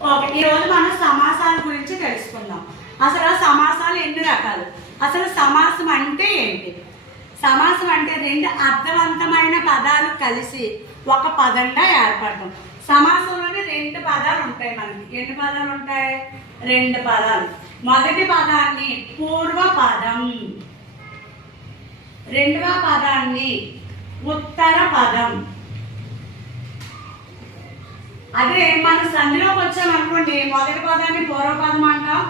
ఈ రోజు మనం సమాసాల గురించి తెలుసుకుందాం. అసలు సమాసాలు ఎన్ని రకాలు? అసలు సమాసం అంటే ఏంటి? సమాసం అంటే రెండు అర్థవంతమైన పదాలు కలిసి ఒక పదంగా ఏర్పడటం సమాసంలోనే రెండు పదాలు ఉంటాయి మనకి. ఎన్ని పదాలు ఉంటాయి? రెండు పదాలు. మొదటి పదాన్ని పూర్వ పదం రెండవ పదాన్ని ఉత్తర పదం అదే మన సంధిలోకి వచ్చామనుకోండి మొదటి పదాన్ని పూర్వపదం అంటాం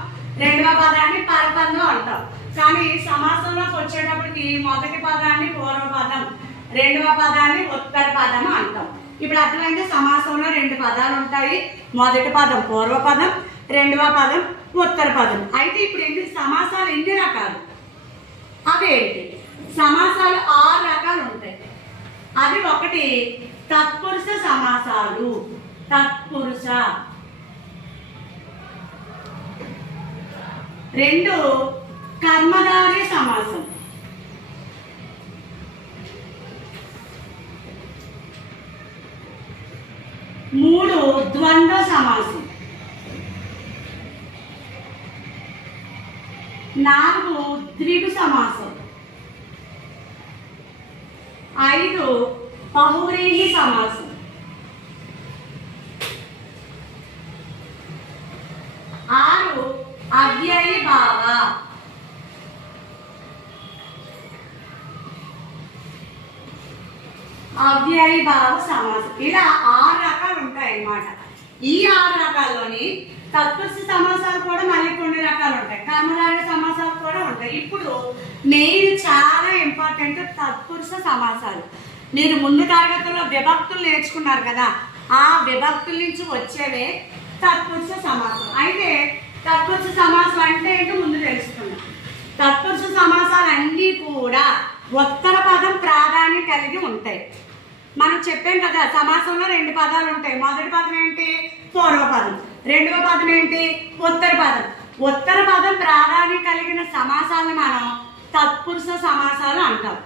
రెండవ పదాన్ని పరపదం అంటాం. కానీ సమాసంలోకి వచ్చేటప్పటికి మొదటి పదాన్ని పూర్వపదం రెండవ పదాన్ని ఉత్తర పదం అంటాం. ఇప్పుడు అర్థమైంది? సమాసంలో రెండు పదాలు ఉంటాయి. మొదటి పదం పూర్వపదం రెండవ పదం ఉత్తర పదం. అయితే ఇప్పుడు ఎన్ని సమాసాలు ఎన్ని రకాలు? అవేంటి సమాసాలు ఆరు రకాలు ఉంటాయి. అది ఒకటి తత్పురుష సమాసాలు. తత్పురుష. రెండు కర్మధారి సమాసం. మూడు ద్వంద్వ సమాసం. నాలుగు త్రిగు సమాసం. ఐదు బహురేహి సమాసం ఆరు అవ్యయ భావ అవ్యయ భావ సమాసం ఇలా ఆరు రకాలు ఉంటాయి అన్నమాట ఈ ఆరు రకాల్లోని తత్పురుష సమాసాలు కూడా మళ్ళీ కొన్ని రకాలు ఉంటాయి. కర్మధార సమాసాలు కూడా ఉంటాయి. ఇప్పుడు మెయిన్ చాలా ఇంపార్టెంట్ తత్పురుష సమాసాలు. మీరు ముందు తరగతిలో విభక్తులు నేర్చుకున్నారు కదా. ఆ విభక్తుల నుంచి వచ్చేవే తత్పురుష సమాసం. అయితే తత్పురుష సమాసం అంటే ఏంటో ముందు తెలుసుకుందాం. తత్పురుష సమాసాలు అన్నీ కూడా ఉత్తర పదం ప్రాధాన్యం కలిగి ఉంటాయి. మనం చెప్పాం కదా సమాసంలో రెండు పదాలు ఉంటాయి. మొదటి పదం ఏంటి? పూర్వ పదం. రెండవ పదం ఏంటి? ఉత్తర పదం. ఉత్తర పదం ప్రాధాన్యం కలిగిన సమాసాలను మనం తత్పురుష సమాసాలు అంటాం.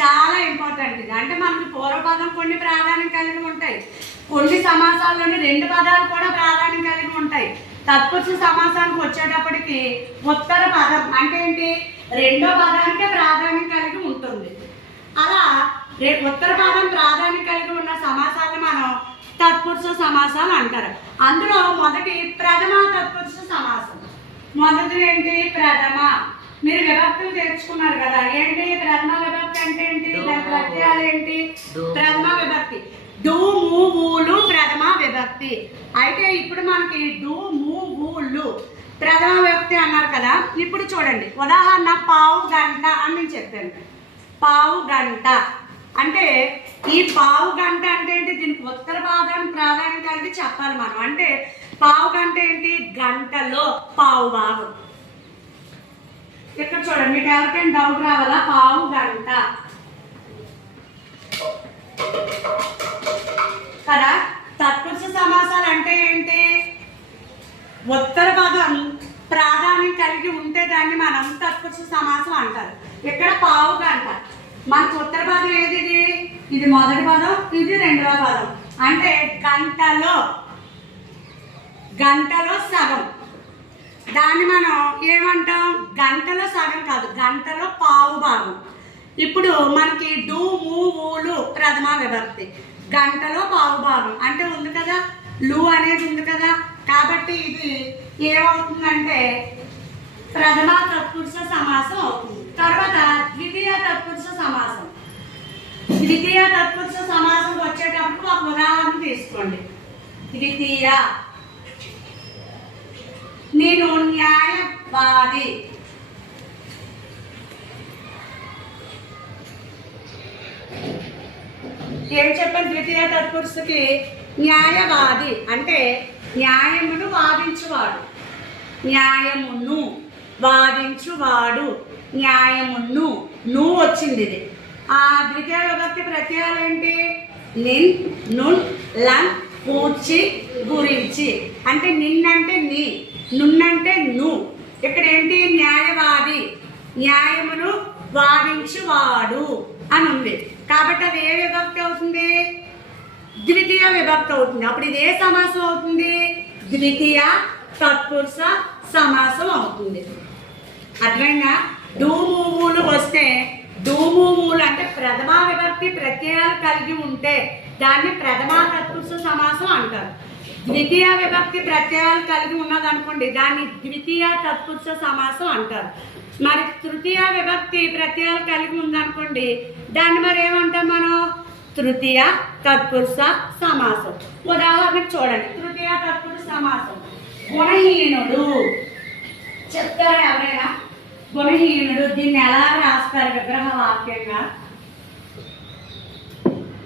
చాలా ఇంపార్టెంట్ ఇది. అంటే మనకి పూర్వపదం కొన్ని ప్రాధాన్యం కలిగి ఉంటాయి. కొన్ని సమాసాల్లోని రెండు పదాలు కూడా ప్రాధాన్యం కలిగి ఉంటాయి. తత్పురుష సమాసానికి వచ్చేటప్పటికి ఉత్తర పదం అంటే ఏంటి? రెండో పదానికే ప్రాధాన్యం కలిగి ఉంటుంది. అలా ఉత్తర పదం ప్రాధాన్యం కలిగి ఉన్న సమాసాలను మనం తత్పురుష సమాసాలు అంటారు. అందులో మొదటి ప్రథమ తత్పురుష సమాసం. మొదటి ఏంటి? ప్రథమ. మీరు విభక్తులు తెచ్చుకున్నారు కదా. ఏంటి? ప్రథమ విభక్తి అంటే ఏంటి? దాని ప్రత్యయాలు ఏంటి? ప్రథమ విభక్తి. డు ము ఊలు ప్రథమ విభక్తి. అయితే ఇప్పుడు మనకి డు పువ్వుళ్ళు ప్రథమ వ్యక్తి అన్నారు కదా ఇప్పుడు చూడండి. ఉదాహరణ పావు గంట అని నేను చెప్పాను. పావు గంట. అంటే ఈ పావు గంట అంటే ఏంటి? దీనికి ఉత్తర భాగాన్ని ప్రాధాన్యత అనేది చెప్పాలి మనం. అంటే పావు గంట ఏంటి? గంటలో పావు భాగం. ఇక్కడ చూడండి మీకు ఎవరికైనా డౌట్ రావాలా? పావు గంట. కదా? తత్పురుష సమాసాలు అంటే ఏంటి? ఉత్తర పదం ప్రాధాన్యం కలిగి ఉంటే దాన్ని మనం తత్పురుష సమాసం అంటారు. ఇక్కడ పావు గంట మనకు ఉత్తర పదం ఏది ఇది? ఇది మొదటి పదం ఇది రెండవ పదం అంటే గంటలో గంటలో సగం. దాన్ని మనం ఏమంటాం? గంటలో సగం కాదు గంటలో పావు భాగం. ఇప్పుడు మనకి డూ మూ ఊలు ప్రథమ విభక్తి. గంటలో పావు భాగం. అంటే ఉంది కదా? లు అనేది ఉంది కదా? కాబట్టి ఇది ఏమవుతుందంటే ప్రథమ తత్పురుష సమాసం అవుతుంది. తర్వాత ద్వితీయ తత్పురుష సమాసం. ద్వితీయ తత్పురుష సమాసం వచ్చేటప్పుడు ఒక ఉదాహరణ తీసుకోండి. ద్వితీయ. నేను న్యాయవాది. ఏం చెప్పాను ద్వితీయ తత్పురుషుకి న్యాయవాది అంటే న్యాయమును వాదించువాడు. న్యాయమును వాదించువాడు. న్యాయమును నువ్వు వచ్చింది ఇది ఆ ద్వితీయ విభక్తి ప్రత్యయాలు ఏంటి? నిన్ నున్ లన్ పూర్చి గురించి. అంటే నిన్నంటే నీ నున్నంటే ను. ఇక్కడ ఏంటి? న్యాయవాది. న్యాయమును వాదించువాడు అని ఉంది. కాబట్టి అది ఏ విభక్తి అవుతుంది? ద్వితీయ విభక్తి అవుతుంది. అప్పుడు ఇది ఏ సమాసం అవుతుంది? ద్వితీయ తత్పురుష సమాసం అవుతుంది. అర్థమైందా? డూమూములు వస్తే డూమూములు అంటే ప్రథమ విభక్తి ప్రత్యయాలు కలిగి ఉంటే దాన్ని ప్రథమ తత్పురుష సమాసం అంటారు. ద్వితీయ విభక్తి ప్రత్యయాలు కలిగి ఉన్నదనుకోండి దాన్ని ద్వితీయ తత్పురుష సమాసం అంటారు. మరి తృతీయ విభక్తి ప్రత్యయాలు కలిగి ఉందనుకోండి దాన్ని మరి ఏమంటాం మనం? తృతీయ తత్పురుష సమాసం. ఉదాహరణకు చూడండి. తృతీయ తత్పురుష సమాసం. గుణహీనుడు. చెప్తారు ఎవరైనా? గుణహీనుడు దీన్ని ఎలా రాస్తారు విగ్రహ వాక్యంగా?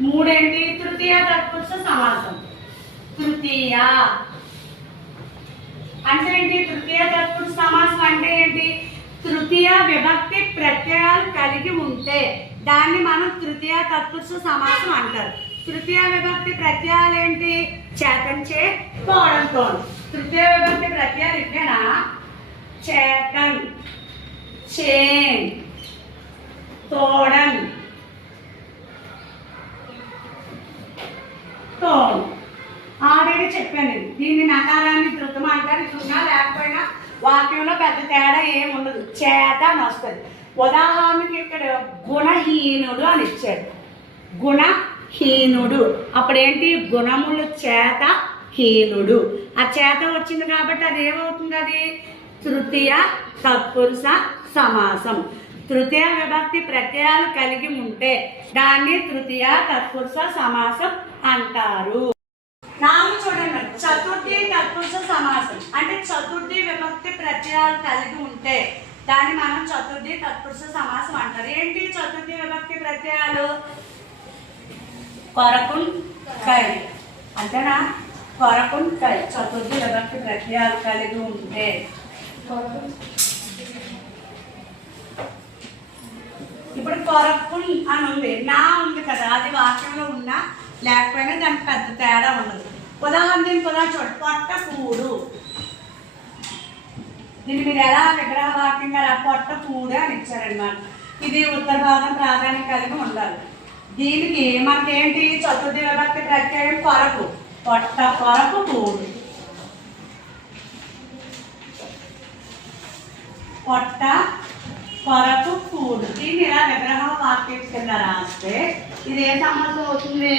మూడేంటి తృతీయ తత్పురుష సమాసం. తృతీయ. అంటే ఏంటి? తృతీయ తత్పురుష సమాసం అంటే ఏంటి? తృతీయ విభక్తి ప్రత్యయాలు కలిగి ఉంటే దాన్ని మనం తృతీయ తత్పురుష సమాసం అంటారు. తృతీయ విభక్తి ప్రత్యయాలు ఏంటి? చేతంచే పోవడంతో తృతీయ విభక్తి ప్రత్యయాలు ఇవేనా చేతన్ చేన్ తోడన్ తోడు ఆల్రెడీ చెప్పాను నేను. దీన్ని నకారాన్ని ధృతం అంటారు. ఇట్లున్నా లేకపోయినా వాక్యంలో పెద్ద తేడా ఏముండదు చేత అని వస్తుంది. ఉదాహరణకి ఇక్కడ గుణహీనుడు అని ఇచ్చాడు గుణహీనుడు. అప్పుడేంటి? గుణములు చేత హీనుడు ఆ చేత వచ్చింది కాబట్టి అది ఏమవుతుంది అది? తృతీయ తత్పురుష సమాసం తృతీయ విభక్తి ప్రత్యయాలు కలిగి ఉంటే దాన్ని తృతీయ తత్పురుష సమాసం అంటారు. చతుర్థి తత్పురుష సమాసం. అంటే చతుర్థి విభక్తి ప్రత్యయాలు కలిగి ఉంటే దాన్ని మనం చతుర్థి తత్పురుష సమాసం అంటారు. ఏంటి చతుర్థి విభక్తి ప్రత్యయాలు? కొరకున్ కై అంతేనా? కొరకున్ కై చతుర్థి విభక్తి ప్రత్యయాలు కలిగి ఉంటే. ఇప్పుడు కొరకున్ అని ఉంది. నా ఉంది కదా. అది వాక్యంలో ఉన్నా లేకపోయినా దానికి పెద్ద తేడా ఉండదు. ఉదాహరణ దీనికి ఉదాహరణ కూడు దీన్ని మీరు ఎలా విగ్రహ వాక్యంగా రా పొట్ట అని ఇచ్చారనమాట ఇది ఉత్తర భాగం ప్రాధాన్యం కలిగి ఉండాలి. దీనికి మనకేంటి? చతుర్థి విభక్తి ప్రత్యయం కొరకు. పొట్ట కొరకు కూడు. పొట్ట కొరకు కూడు. దీన్ని ఇలా విగ్రహ వాక్యం కింద రాస్తే ఇది ఏ సమాసం అవుతుంది?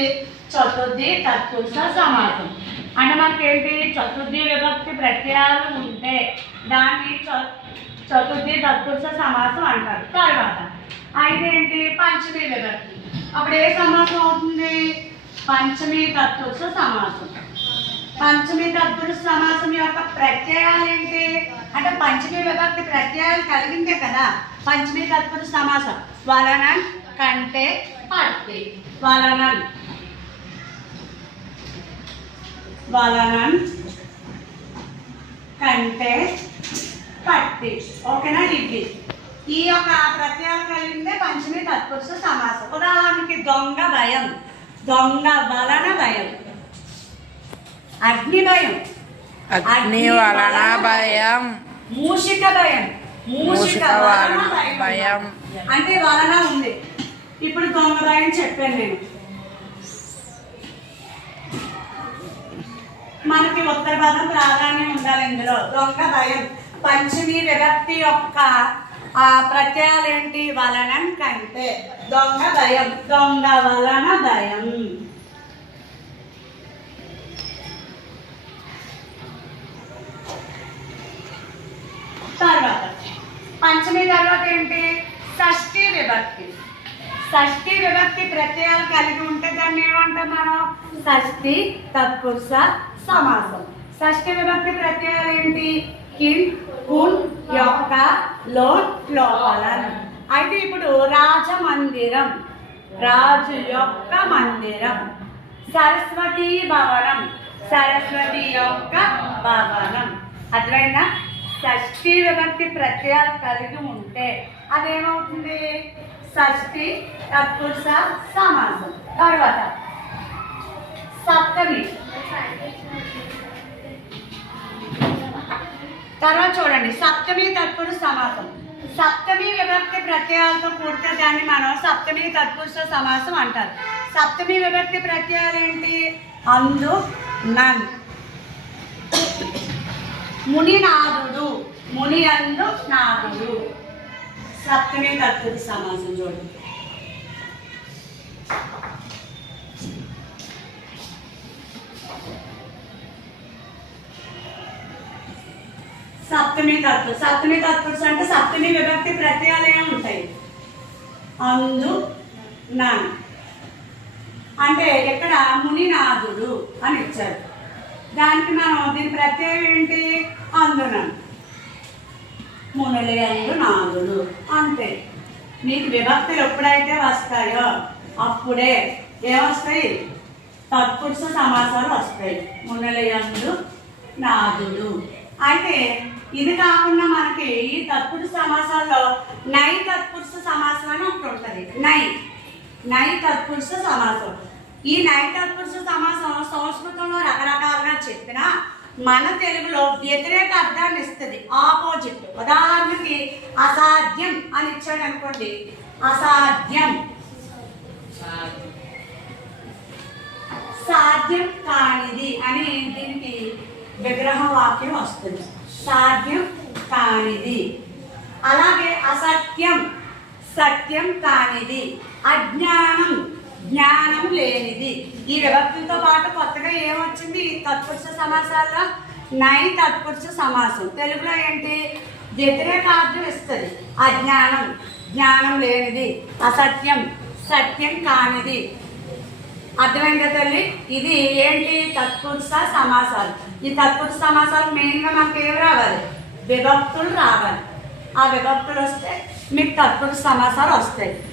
చతుర్థి తత్పురుష సమాసం. అంటే మనకేంటి? చతుర్థి విభక్తి ప్రత్యయాలు ఉంటే దాన్ని చ- చతుర్థి తత్పురుష సమాసం అంటారు. తర్వాత అయితే ఏంటి? పంచమి విభక్తి. అప్పుడు ఏ సమాసం అవుతుంది? పంచమి తత్పురుష సమాసం. పంచమి తత్పురుష సమాసం యొక్క ప్రత్యయాలు ఏంటి? అంటే పంచమి విభక్తి ప్రత్యయాలు కలిగిందే కదా. పంచమి తత్పురుష సమాసం. వలన కంటే పట్టి వలనన్ వలనన్ కంటే పట్టి. ఓకేనా ఇది ఈ యొక్క ప్రత్యయాలు కలిగిందే పంచమి తత్పురుష సమాసం. ఉదాహరణకి దొంగ భయం. దొంగ వలన భయం. అగ్ని భయం. అగ్ని వలన భయం. మూషిక భయం. మూషిక వలన భయం. అంటే వలన ఉంది. ఇప్పుడు దొంగ భయం చెప్పాను నేను. మనకి ఉత్తర పదం ప్రాధాన్యం ఉండాలి ఇందులో. దొంగ భయం. పంచమి విభక్తి యొక్క ఆ ప్రత్యయాలు ఏంటి వలనం కంటే. దొంగ భయం. దొంగ వలన భయం. తర్వాత పంచమి తర్వాత ఏంటి? షష్ఠి విభక్తి. షష్ఠి విభక్తి ప్రత్యయాలు కలిగి ఉంటే దాన్ని ఏమంటాం మనం? షష్ఠి తత్పురుష సమాసం. షష్ఠి విభక్తి ప్రత్యయాలు ఏంటి? కిన్ కున్ యొక్క లో అయితే ఇప్పుడు రాజమందిరం. రాజు యొక్క మందిరం. సరస్వతి భవనం. సరస్వతి యొక్క భవనం. అర్థమైనా షష్ఠి విభక్తి ప్రత్యయాలు కలిగి ఉంటే అదేమవుతుంది? షష్ఠి తత్పురుష సమాసం. తర్వాత తర్వాత చూడండి సప్తమి తత్పురుష సమాసం. సప్తమి విభక్తి ప్రత్యయాలతో కూడితే దాన్ని మనం సప్తమి తత్పురుష సమాసం అంటారు. సప్తమి విభక్తి ప్రత్యయాలు ఏంటి? అందు నన్. ముని నాదుడు ముని అందు నాథుడు సప్తమి తత్పురుష సమాసం చూడండి. సప్తమి తత్వ సప్తమి తత్పురుషు అంటే సప్తమి విభక్తి ప్రత్యయాలయం ఉంటాయి. అందు నాన్. అంటే ఇక్కడ మునినాథుడు అని ఇచ్చారు. దానికి మనం దీని ప్రత్యయం ఏంటి? అందునన్ మునులు అందు నాదుడు. అంతే. మీకు విభక్తులు ఎప్పుడైతే వస్తాయో అప్పుడే ఏమొస్తాయి? తత్పురుష సమాసాలు వస్తాయి. మునుల నాదుడు. అయితే ఇది కాకుండా మనకి ఈ తత్పురుష సమాసాల్లో నై తత్పురుష సమాసం అని ఒకటి ఉంటుంది. నై. నై తత్పురుష సమాసం. ఈ నై తత్పురుష సమాసం సంస్కృతంలో రకరకాలుగా చెప్పినా మన తెలుగులో వ్యతిరేక అర్థాన్ని ఇస్తుంది. ఆపోజిట్. ఉదాహరణకి అసాధ్యం అని ఇచ్చాడు అనుకోండి. అసాధ్యం. సాధ్యం కానిది అని దీనికి విగ్రహ వాక్యం వస్తుంది. సాధ్యం కానిది. అలాగే అసత్యం సత్యం కానిది. అజ్ఞానం జ్ఞానం లేనిది. ఈ విభక్తులతో పాటు కొత్తగా ఏమొచ్చింది? తత్పురుష సమాసాల్లో నై తత్పురుష సమాసం. తెలుగులో ఏంటి? వ్యతిరేకార్థం ఇస్తుంది అజ్ఞానం జ్ఞానం లేనిది. అసత్యం సత్యం కానిది. అర్థమైందా తల్లి? ఇది ఏంటి? తత్పురుష సమాసాలు. ఈ తత్పురుష సమాసాలు మెయిన్గా మనకి ఏమి రావాలి? విభక్తులు రావాలి. ఆ విభక్తులు వస్తే మీకు తత్పురుష సమాసాలు వస్తాయి.